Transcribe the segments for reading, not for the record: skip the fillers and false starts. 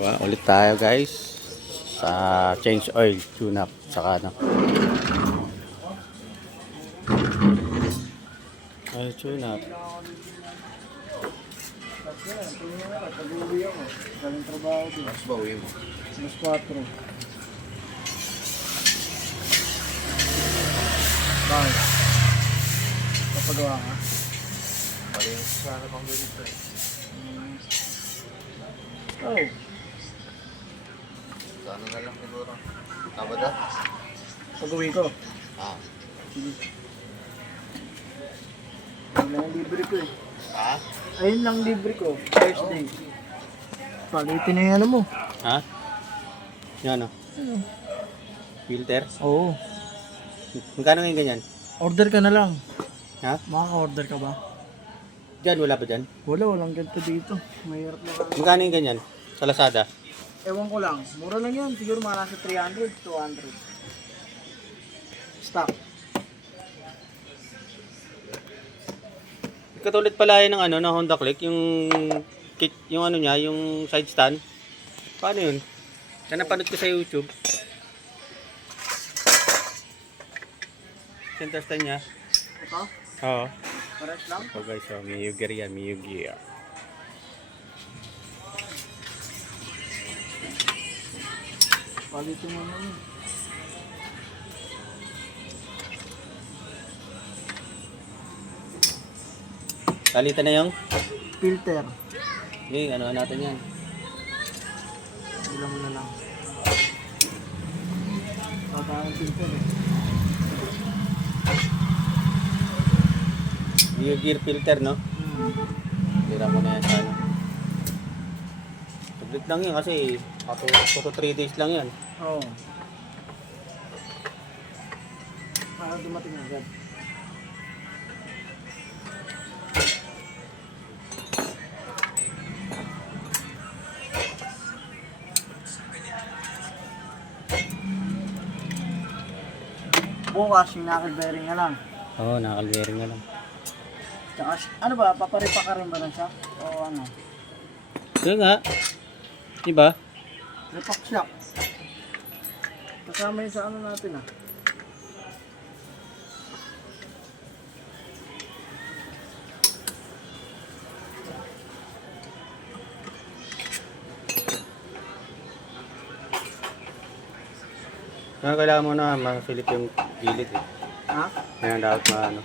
Ulit tayo guys sa change oil, tune up, saka ano. Ay, tune up. Pag-uwi ako, galing trabaho din. Mas ba uwi mo? Mas 4. Bakit? Kapagawa ka? Palinis sana pang ganito eh. Oh. Sana na lang siguro. Tama ba? Pag-uwi ko. Ah. Sige. Ayun lang ang libre ko eh. Ah? Ayun lang libre ko. Thursday. Palitin na yung ano mo. Ha? Yan ano? Filter? Oo. Magkano ngayon ganyan? Order ka na lang. Ha? Makaka-order ka ba? Diyan, wala pa dyan? Walang ganito dito. Mahirap na kami. Magkano yung ganyan? Sa Lazada? Ewan ko lang. Mura lang yan. Siguro mga nasa 300, 200. Stock. Katulad pala yun ng ano, ng Honda Click, yung kick, yung ano niya, yung side stand. Paano yun? Na napanood ko sa YouTube. Center stand niya. Ito? Oo. Pares lang? Oh guys, so Miyugi yan, Miyugi. Palitin mo naman. Kalitan na yung, Filter. ano natin yan. Ilan mo na lang. Parang filter eh. Miyugi filter, no? Tira mo na yan sa ano. Tablet lang yan kasi 2 to 3 days lang yan. Oo. Para dumating agad. Bukas yung knuckle bearing na lang. Oo, nakalbearing na lang. Tsaka, ano ba, paparipa ka rin ba na siya? O ano? Yun nga. Diba? Repack shock. Kasama yun sa ano natin ah. Kailangan mo na masilip yung gilid eh. Ha? Ngayon dapat maano.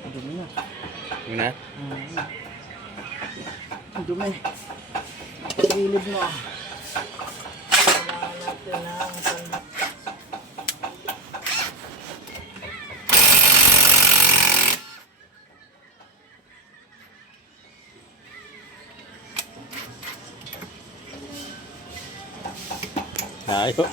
Ang dumi na. Yun na. Ang dumi. Gilid mo. Kailangan natin ng sandok. Ayo.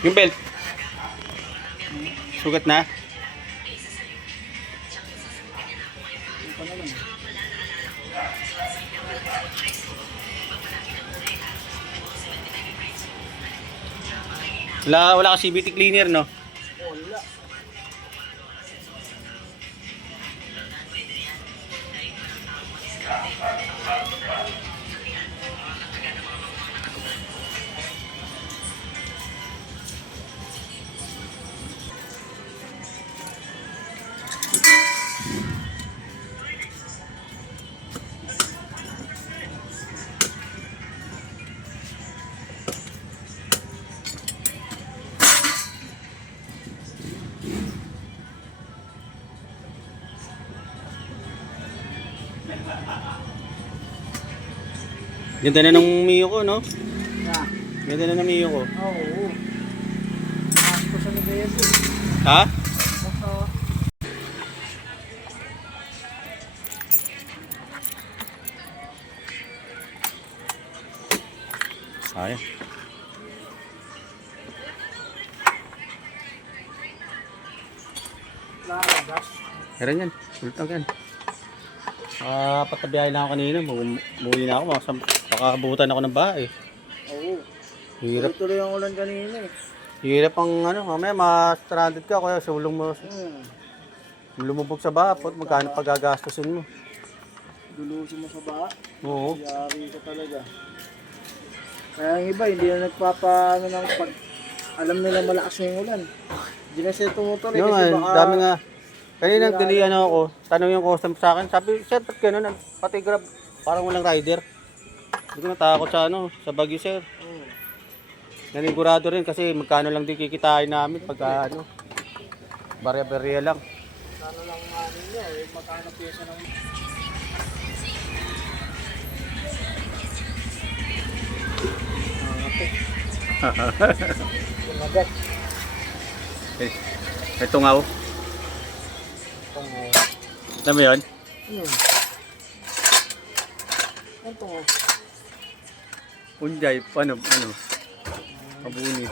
Yung belt. Sugat na. Ito na lang. Wala ka CVT cleaner, no? Wala. Ganda na ng Mio ko, no? Yeah. Ganda na ng Mio ko. Oo. Mas ko sa Nubeso. Ha? Basta Ayan. Nakagas. Meron yan. Ultang yan. Patabiyahin lang ako kanina. Umuwi na ako. Pakabutan ako ng bahay. Oo. Hirap. Tuloy ang ulan kanina eh. Hirap ang ano. Mamaya ma-stranded ka. Kaya sulong mo. Lumubog sa bapot. Magkano pagagastusin mo. Dulusin mo sa baka. Oo. Yari ka talaga. Kaya ang iba, hindi na nagpapaano ng pag alam nila malakas na yung ulan. Hindi na sila tumutuloy Yung kasi baka dami nga. Kanina nagdalian ako. Tanong yung custom sa akin. Sabi, sir, ba't gano'n? Pati grab. Parang walang rider. Hindi ko natakot sa ano. Sa Baguio, sir. Nanigurado rin kasi magkano lang din kikitain namin pagka ano. Barya-barya lang. ano lang ano niya eh, magkano pyesa ng kumagat. Ito nga oh. Alam mo yun? Ito nga. Unjay, ano, kabuni.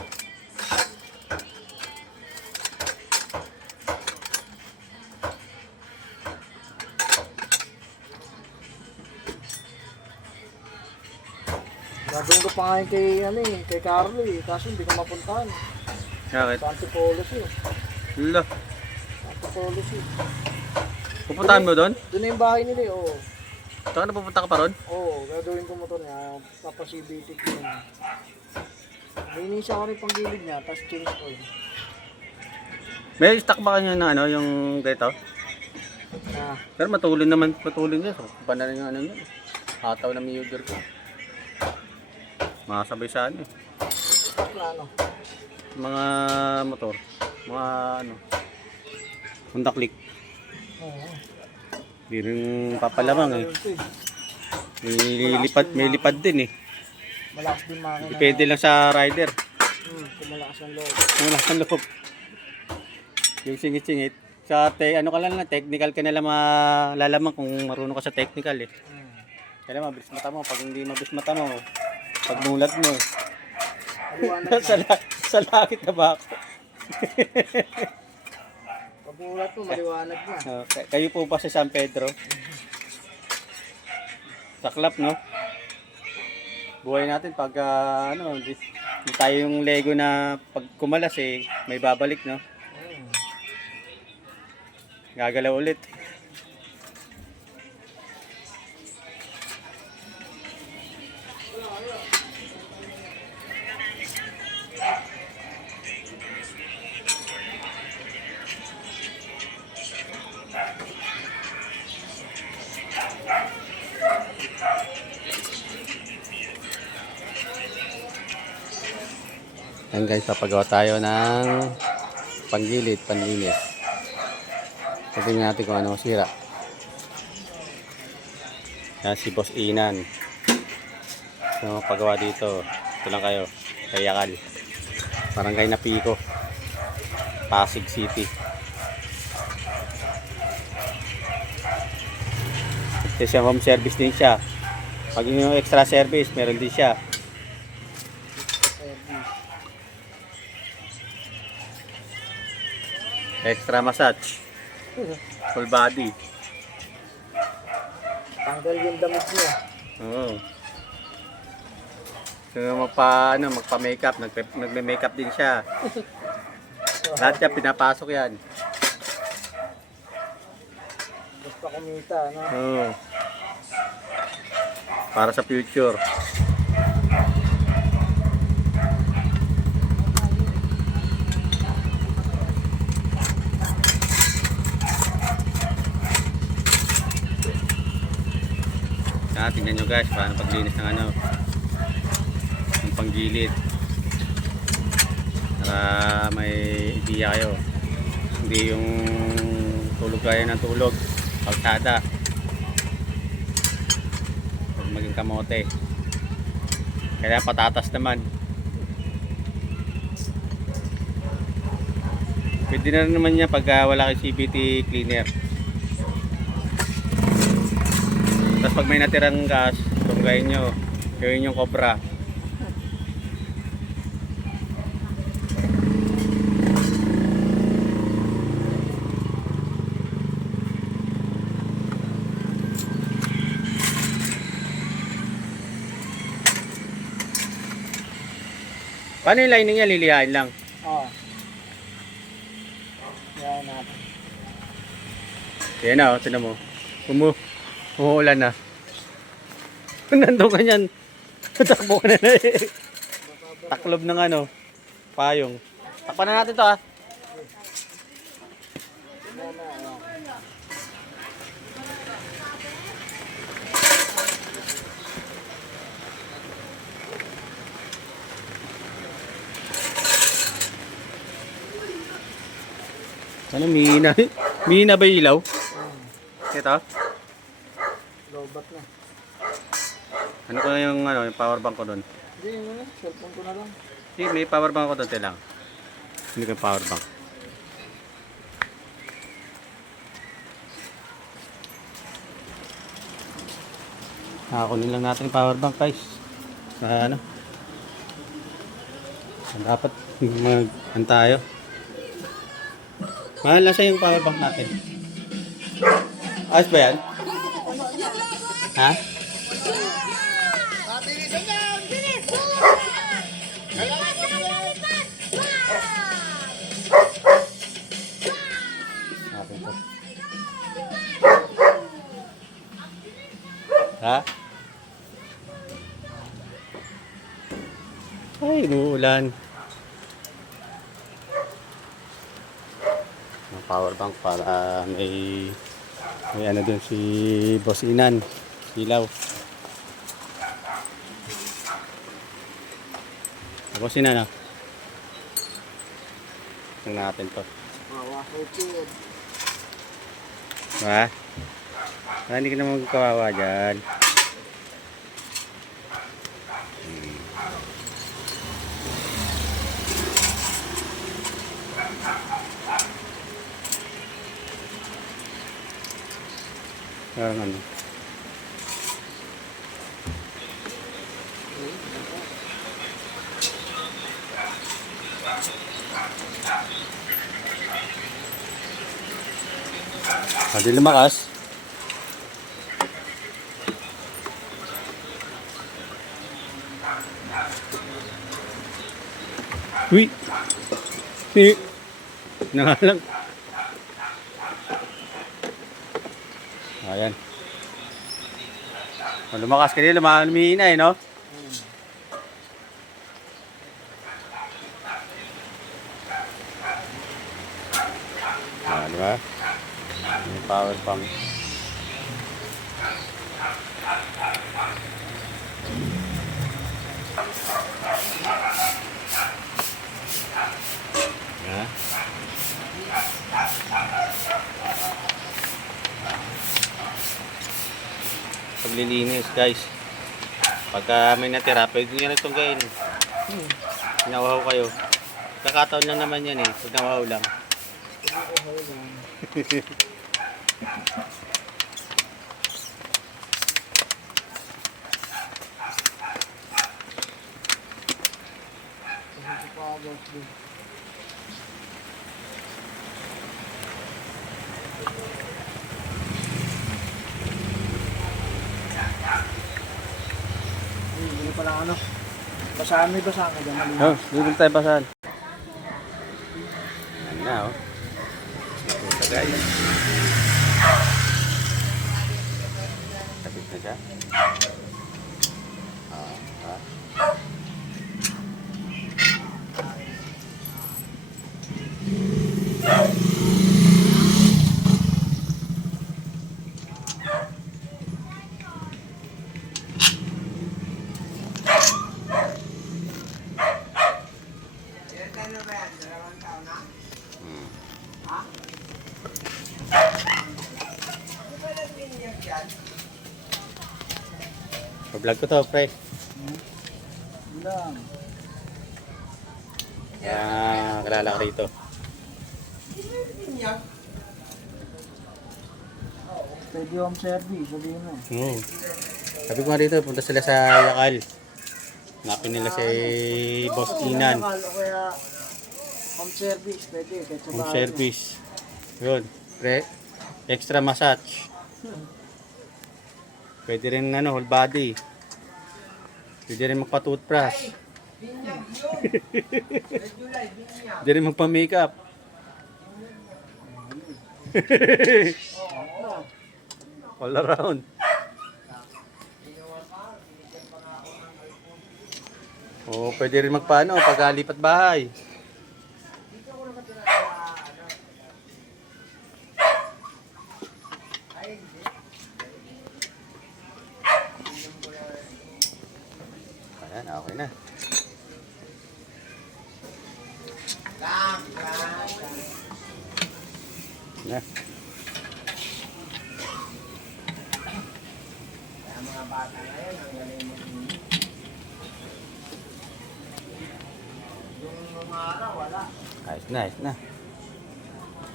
Gagawin ko pa nga yun kay, ano eh, kay Carlo eh, kaso hindi ko mapuntahan. Bakit? Sa Antipolis eh. Lala. Antipolis eh. Pupuntahan mo doon? Doon na yung bahay nila eh, oo. Saka na pupunta ka pa ron? Oo, gagawin ko motor niya, papasibitik ko yun. Linis ako rin pang gilid niya, tapos change oil. May stock ba kanya na ano, yung ganito? Na, Pero matulin naman, matulin niya. So, pa na rin yung ano niya. Hataw na may user ko. Makasabay sa ano eh. ano, Mga motor. Mga ano. Honda Click. oo. Hindi rin papalamang eh. Ito eh. May lipad din eh. Malakas din makina. Depende lang sa rider. Kung malakas ang loob. Wala kang loob. Yung singit-singit. Sa ano ka lang, technical ka nila malalaman kung marunong ka sa technical eh. Kaya mabilis mata mo. Pag hindi mabilis mata mo, pag mulat mo, Maliwanag na. sa langit na ba ako? Pag mulat mo, maliwanag na. Kayo po ba sa San Pedro? Saklap, no? Buhay natin pag ano, di tayo yung Lego na pag kumalas eh, may babalik, no? Gagalaw ulit. Ayan guys, papagawa tayo ng panggilid, panlinis. Tignan natin kung ano masira. Yan si Boss Inan. So, pagawa dito. Ito lang kayo. Kay Yakal. Barangay Napico. Pasig City. Ito siya, home service din siya. Pag yung extra service, meron din siya. Extra massage. Full body. Tanggal yung damit niya. Oo. So, magpa-makeup, nagme-makeup din siya. Lahat yan, pinapasok yan. Basta kumita, no? Oo. Para sa future. Tingnan nyo guys, paano paglinis ng ano, ng panggilid, para may idea kayo, hindi yung tulog kayo ng tulog, kalsada, huwag maging kamote, kaya patatas naman. Pwede na naman niya pag wala kang CVT cleaner. Tapos pag may natirang gas, tunggayin nyo, gawin yung cobra. Paano yung lining niya? Lilihain lang. Oo. Yan natin. Yan na, oh, tinan mo. Umuulan na. Nandun ka niyan. Takbo ka na na eh. Taklob ng ano, payong. Takpan na natin to ah. Ano, mihina? Mihina ba yung ilaw? Ito? Lobat na. Ano ko yung, ano, yung power bank ko doon? Hindi, yun eh. Cellphone ko na lang. Sige, may power bank ko doon, lang. Hindi ko yung power bank. Nakakunin lang natin yung power bank guys. Ano? Dapat ano tayo. Mahal na siya yung power bank natin. Ayos ba yan? Ha? Akin to. Ha? Ay, umuulan. Ang power bank para may ano dun si Boss Inan. Ilaw. Boss Inan, ah. Tingnan natin to. Wawa ko po. Ha? Hindi ka naman kawawa dyan. Parang ano. Hindi lumakas. Uy! Nangalang. Ayan. Lumakas ka din, lumihina eh, no? Di ba? May power bank. Ha? Paglilinis guys, pagka may natira pwede nyo na itong gain. Nawaw kayo, kakataon lang naman yan eh, pag nawaw lang. Hindi pa lang ano. Basahan may basahan ka dyan. Oh, dito tayo pasahan. Ayan na oh. Ito guys. Tapit na siya. Ha? Pa-vlog ko to, pre. Lang. Kalala ka rito. Pwede home service, sabihin mo. Sabi ko nga dito, punta sila sa Yakal. Hanapin nila si Boss Inan. O kaya home service, pwede. Kahit sa Home bahay. service. Yun, pre. Extra massage. Pwede rin ano, whole body. Pwede rin magpa-toothbrush. Di rin magpa-makeup. All around. Oo, pwede rin magpaano pag lipat bahay. Ayan, okay na. Na. Ayos na, ayos na.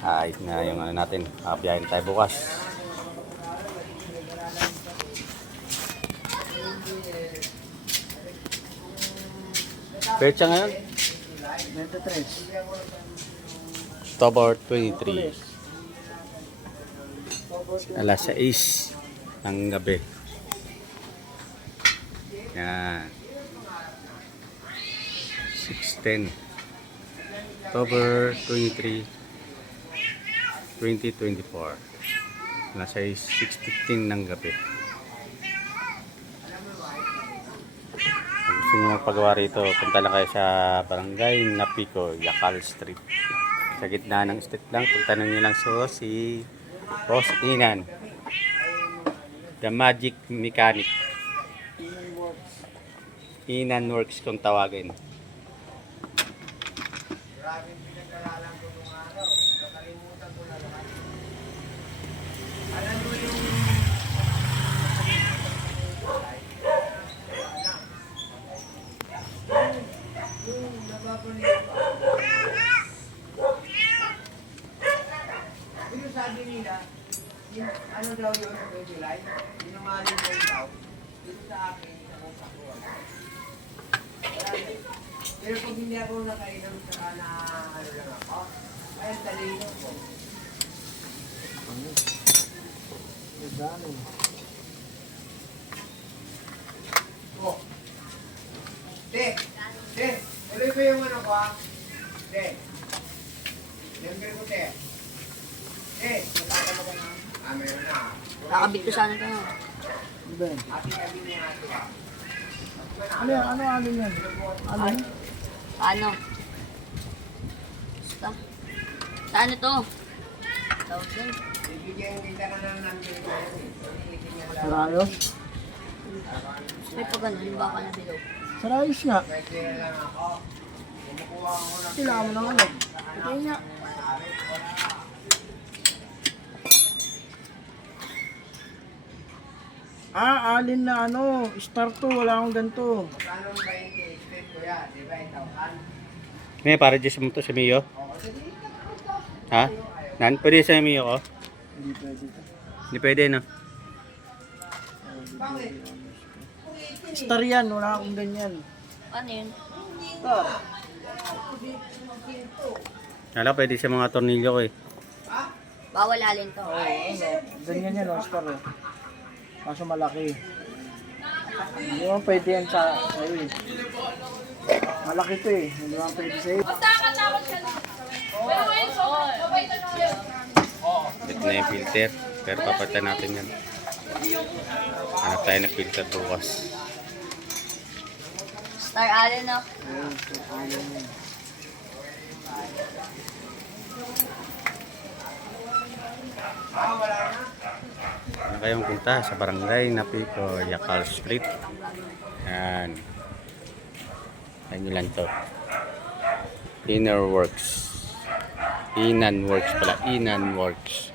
Ayos na yung ano natin. Biyahin tayo bukas. Pecha ngayon? 23. October 23. Alas 6 ng gabi. Yan. 6:10. October 23, 2024. Alas 6:15 ng gabi. Kung gusto nyo magpagawa rito, punta lang kayo sa Barangay Napico, Yacal Street. Sa gitna ng street lang, punta nyo lang si Boss Inan, The Magic Mechanic. Inan Works kung tawagin. Sabi nila, ano daw yun sa July? Sinungaling mo daw. Dito sa akin, sa kong kakuha. Pero pag hindi ako nakainom, saka na ano lang ako, ay talino ko. Oh. De, tuloy ko yung ano ko ah. De. Siyempre ko te. Magkakama ka na. Meron na. Nakabit ko sana ito. Ano ba yan? Ati-abi niya ate. Ano yan? Ano yan? Ano yan? Paano? Basta. Saan ito? Tawag yan. Bibigyan kita na ng number ko yan eh. Pag-iitin niya lang. Sarayos? May pa ganun, baka na bilog. Sarayos nga. May tira lang ako. Kumukuha ko ng Kailangan mo ng ano? Ayun nga. Alin na ano, star to, wala akong ganito. Magkano 20 expect ko yan? Di ba? 1,000? May para dyan mo to sa Mio? Ha? Nan? Pwede sa Mio ko? Hindi pwede ito. Hindi pwede no? Bakit? Star yan, wala akong ganyan. Paano yun? Star. Wala, pwede sa mga tornilyo ko eh. Bawal alin to. Ganyan yan, star eh. Kaso malaki. Hindi naman pwede yan sa'yo eh. Malaki to eh. Hindi naman pwede sa'yo. Ito na yung filter. Pero papalitan natin yan. Hanap tayo ng filter bukas. Star alin na. Ano kayong punta sa Barangay Napico, Yacal Street. Yan. Yan nyo lang to. Inner Works. Inan Works pala. Inan Works.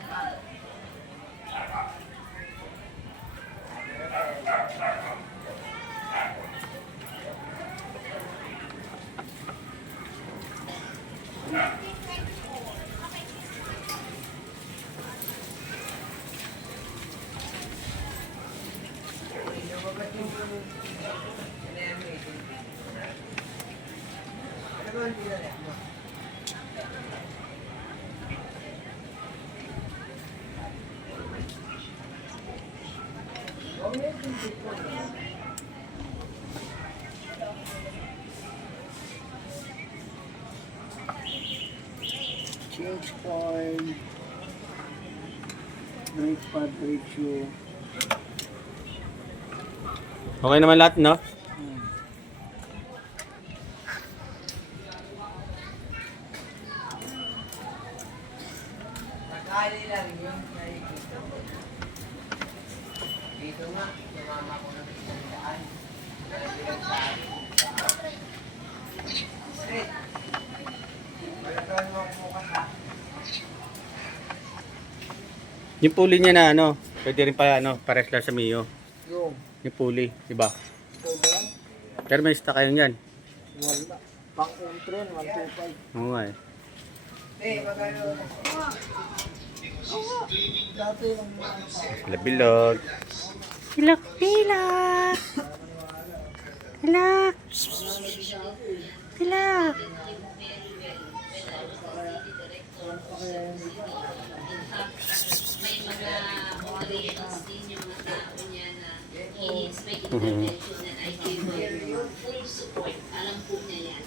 brake pad, brake shoe. Okay naman lahat, no? Nakali lang yun. Dito nga, sumama ko ng isang daan. Bilang sa akin. Straight. Malatuan mo ako bukas ha. Yung pulley niya na ano, pwede rin pa ano, pares lang sa Mio. Yung, Yung pulley, di ba? ito ba yan? Pero may stock kayo niyan. Wala. Pang entren, 125. Oo nga eh. Eh, magano. Dati yung Bilog-bilog. Pilak-pilak! Pilak! Pilak! May mga operations din yung mga tao niya na is may intervention and I give him full support. Alam po niya yan.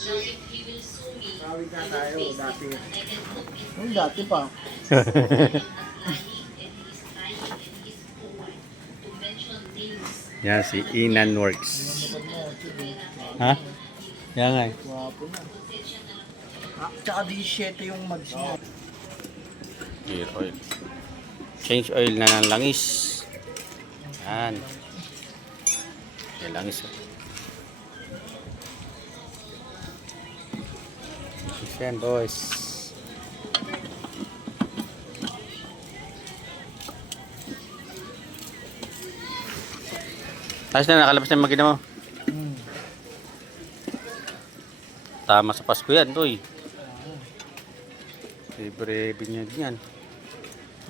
Now, if he will sue me, I will face it. dati. But I can look into Yung dati pa. as lying and he is trying and he is forward to mention names. Yan, si Inan Works. Ha? Yan nga eh. Wapo na. Tsaka 17 yung mags niya. Gear oil. Change oil na ng langis. Yan. Yan langis. Yan boys. Ayos na, nakalabas na yung makina mo. Tama sa Pasko yan, toy. Libre binyag yan.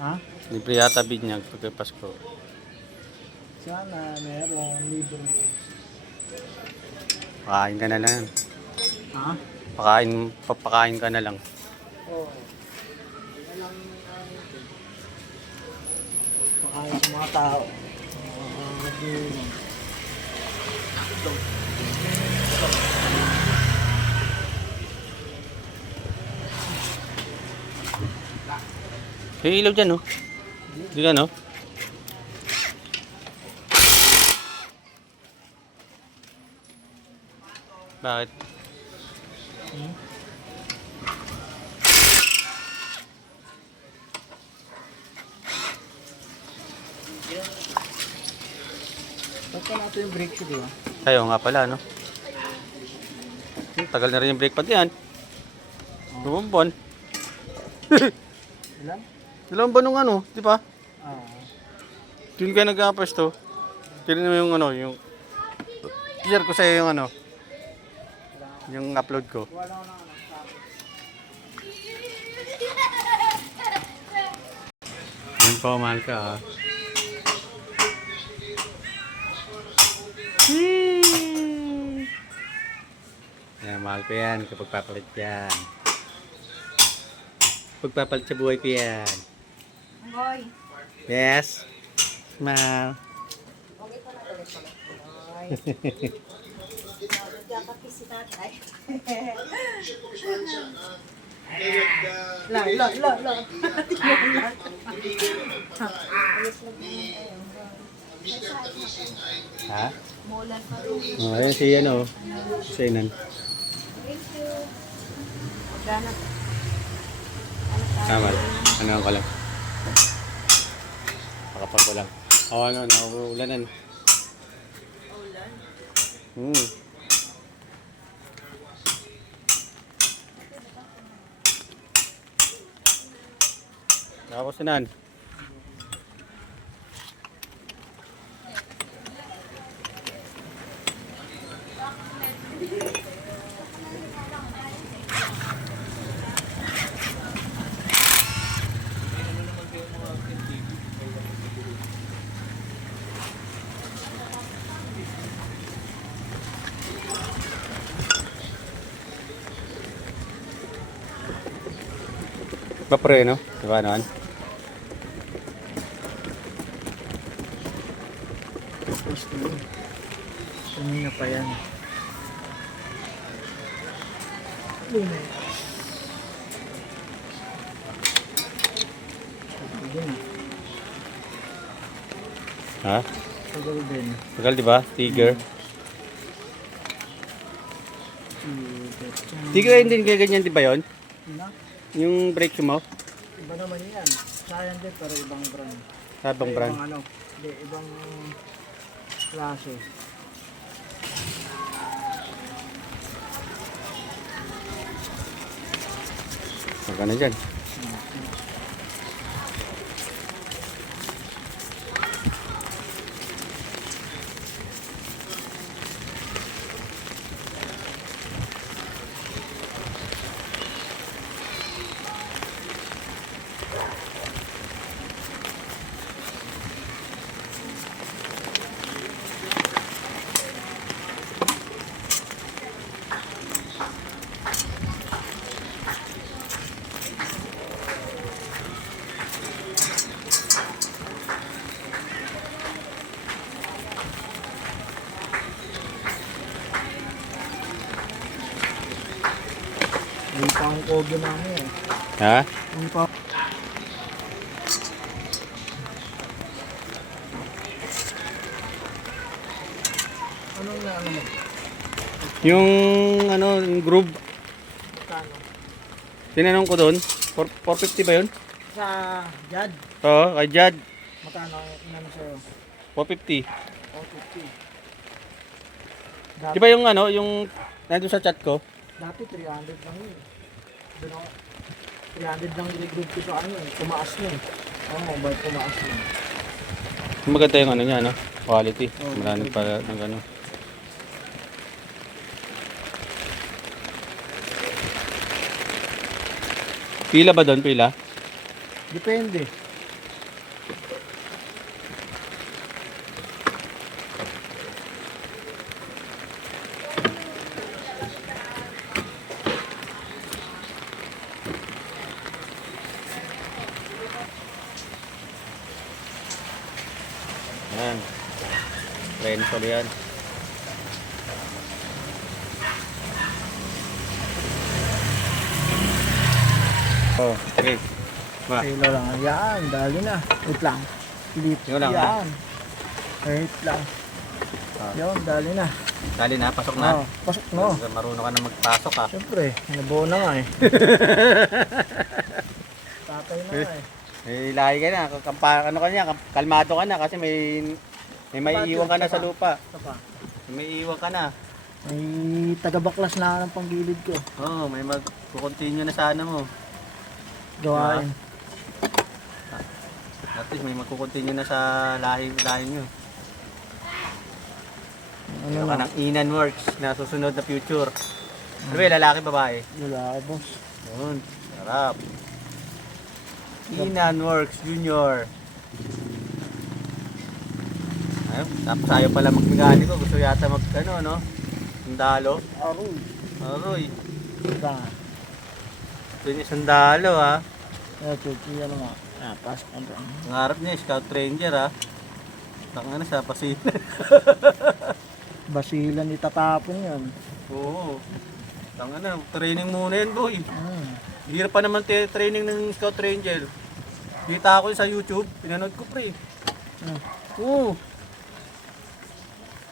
Ha? Libre yata binyag pagka Pasko. Sana meron libre. Pakain ka na lang. Ha? Papakain ka na lang. Oo. Walang pakain sa mga tao. Yung ilaw dyan, no? Hindi ka, no? Bakit? Ba't ka natin yung brake shoe, di ba? Tayo nga pala, no? Tagal na rin yung brake pad yan. Lumambon. Ilan? Lumambon nung ano, di ba? Ah. Doon ka nag-apesto. Tignan mo yung ano, yung... Share ko sa'yo yung ano. Yung upload ko. Wala ko na ano. Yan po, mahal ka, ha? Yan, mahal ko yan kapag papalit yan. Pagpapalit sa buhay ko yan. Boy. Yes. Smile. Ha? Mulan pa rin. Oh, ayun si ano. Si Inan. Thank you. Magana. Tama. Ano ko lang. Pakapag ko lang. Oh, ano, nauulanan. Ulan. Tapos na. Bapre, no? Diba naman? Kanina pa yan. din. Ha? Tagal din. Tagal, di ba? Tiger. Tiger ayun din ganyan, di ba yun? Na? Yung brake mo? Iba naman yan. Sayang din pero ibang brand. Sabang brand. Ibang ano, hindi, ibang klase. Magkano dyan? Hindi pa ang kogo namin eh. Ha? Hindi pa. Anong na ano mo? Yung ano, yung groove. Magkano? Tinanong ko doon. 450 ba yun? Sa Jad, Oo, kay Jad. magkano ang inano sa'yo? 450. 450. Di ba yung ano, yung nandun sa chat ko? Dati 300 lang yun. Doon ako, 300 lang i-group ko sa ano eh. Tumaas yun. Oo, ba't tumaas yun? Maganda yung ano niya, no? Quality. Oo, Marami pa ng ano. Pila ba doon? Pila? Depende. Yan. Rental yan. Oh, okay. Ba. Kilo lang. Yan, dali na. Wait lang. Clip. Yun lang, Yan. Wait lang. Ah. Yun, dali na. Dali na, pasok na. Oh, pasok no. Marunong ka na magpasok ha. Siyempre, nabuo na nga eh. Tatay na nga eh. Eh, lahi ka na. Ano ka niya, kalmado ka na kasi may maiiwan ka na sa lupa. Ito pa. May iiwan ka na. May taga-baklas na ng panggilid ko. Oo, may mag-continue na sa ano mo. Gawain. At least may magkukontinue na sa lahi nyo. Ano Ano ka na? ng Inan Works na susunod na future. Ano ba, lalaki, babae? Wala boss. Yun, sarap. Inan Works Junior. Ayun, tapos ayaw pala magmekaniko. Gusto yata no? Sundalo. Aroy. Aroy, Diba? ito yung sundalo ha. Ito, ano nga. Ah, pass. Ano? Ang harap niya, Scout Ranger ha. Tanga na sa pasilan. Basilan itatapon yun. Oo. Tanga na, training muna yan boy. Hmm. Hirap pa naman training ng Scout Ranger. Kita ko yun sa YouTube, pinanood ko pre. Hmm. Oo.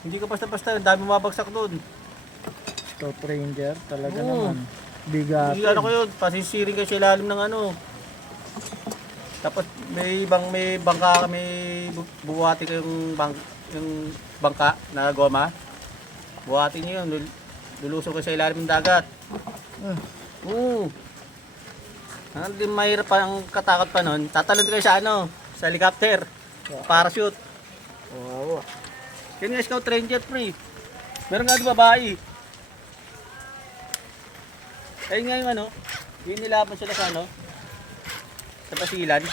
Hindi ka basta-basta, ang dami mabagsak doon. Scout Ranger, talaga Oo. naman. Bigat. Hindi ano ko yun, pasisiring kayo sa ilalim ng ano. Tapos may bangka, may buwati kayong yung bangka na goma. Buhatin niyo yun, lulusong kayo sa ilalim ng dagat. Oo. Hindi mahirap pa ang katakot pa nun. Tatalon kayo sa ano, sa helicopter. Parachute. Oo. Yan yung Scout Ranger pre. Meron nga doon babae. Ayun nga yung ano, yung nilaban sila sa ano, sa pasilan.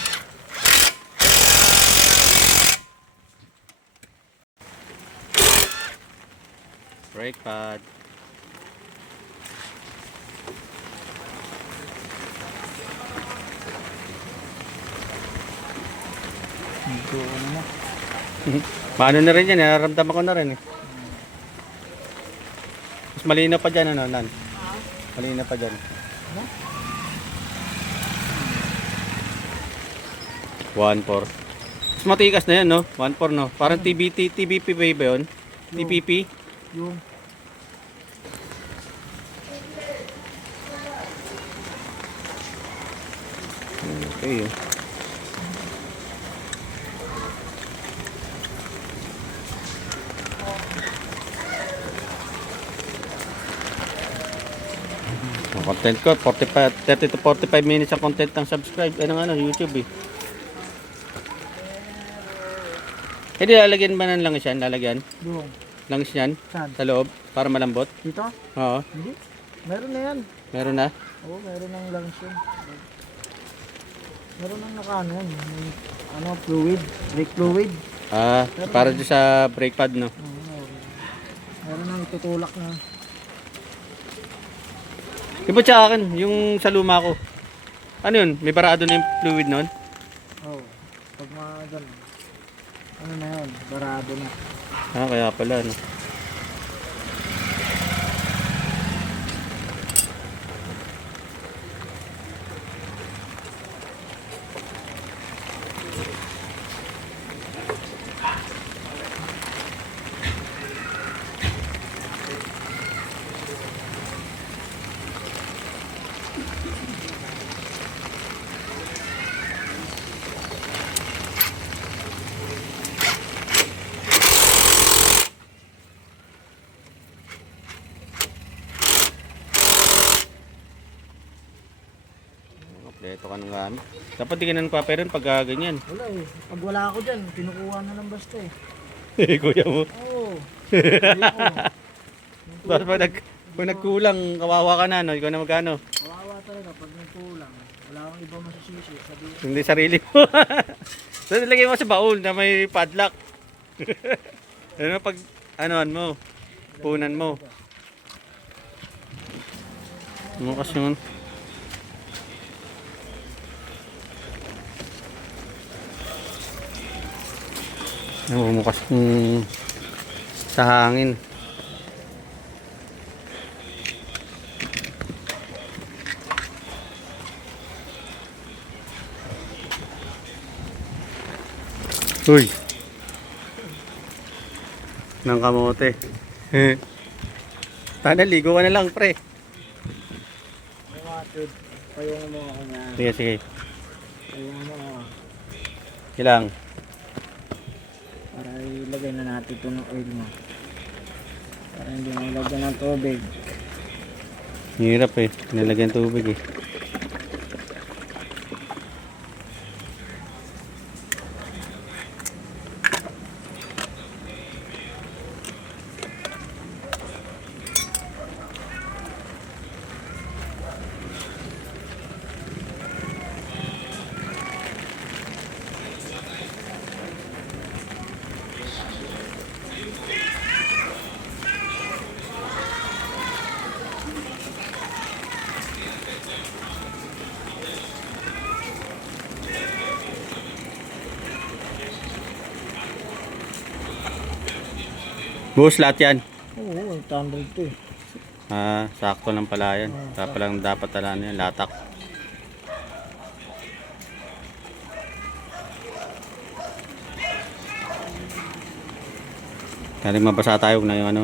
Brake pad. Ito, ano na. Paano na rin yan, nararamdaman ko na rin eh. Mas malinaw pa dyan, ano, Nan? Malinaw pa dyan. 1.4. Mas matikas na yan, no? 1.4, no? Parang TBP ba yun? TPP? Yung Okay, oh. Ang content ko, 30 to 45 minutes ang content ng subscribe. YouTube eh. Hindi lalagyan ba ng langis yan? Lalagyan? yung Langis yan? saan? Sa loob? Para malambot? Dito? Oo. Hindi. Meron na yan. Meron na? Oo, meron ng lungs yun. Meron ng nakaano yan. May, ano, fluid. Brake fluid. Ah, para dyan sa brake pad, no? Oo, meron ng tutulak na. Diba sa akin, yung sa luma ko? Ano yun? May barado na yung fluid nun? Oo. Pag mga ganun. Ano na yun? Barado na. Ah, kaya pala, no? Kompleto ka ng gamit. Dapat di ka na nagpaperon pag ganyan. Wala eh. Pag wala ako dyan, kinukuha na lang basta eh. Kuya mo. Oo. Hindi ako. Bakit pag nagkulang, kawawa ka na, no? Ikaw na magkano? Kawawa talaga pag nagkulang. Wala akong iba masisisi. Sabihin. Hindi sarili mo. So, nilagay mo sa baul na may padlock. Ano pag, anoan mo? Punan mo. Ano kasi yun? Namumukas sa hangin. Uy. Nang kamote. Tana, ligo ka na lang, pre. May matid. Payungan mo ako na. Sige, sige. Payungan mo ako. Ilang. Para ilagay na natin ito ng oil mo. Para hindi mo ilagay ng tubig. Hirap eh. Nilagyan tubig eh. Buhos lahat yan. Oo, 800 to eh. Ah, sakto lang pala yan. Dapat lang dapat tala yan, latak. Kaya mabasa tayo na yung ano.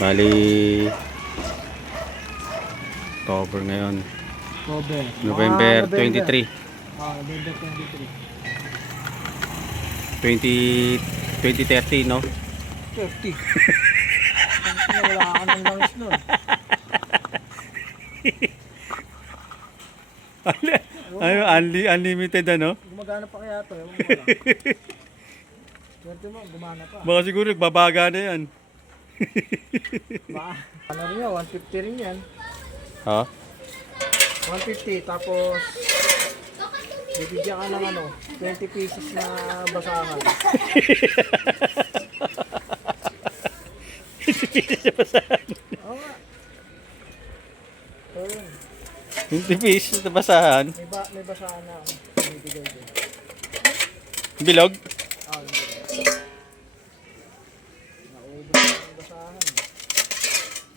Bali October ngayon. Cover. November 23. November 2030, 23. no? 50. Wala ka ng langis nun. Unlimited ano? Gumagana pa kaya ito. Ewan mo lang. Swerte mo, gumana pa. Baka siguro nagbabaga na yan. Baka, ano rin yan, 150 rin yan. Ha? 150, tapos bibigyan ka ng ano, 20 pieces na basahan. Oo nga. So yun, 20 pieces na basahan. may basahan na ako. Bibigay din. Bilog? Ah, hindi. Naubos ang basahan.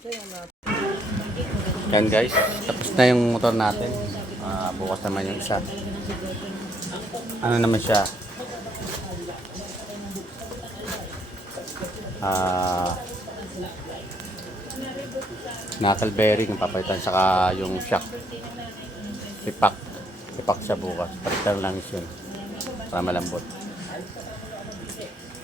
Kaya na. Yan guys, tapos na yung motor natin. Bukas naman yung isa. Ano naman siya? Knuckle bearing ang papalitan, saka yung shock. Ipak siya bukas. Palitan lang yun para malambot.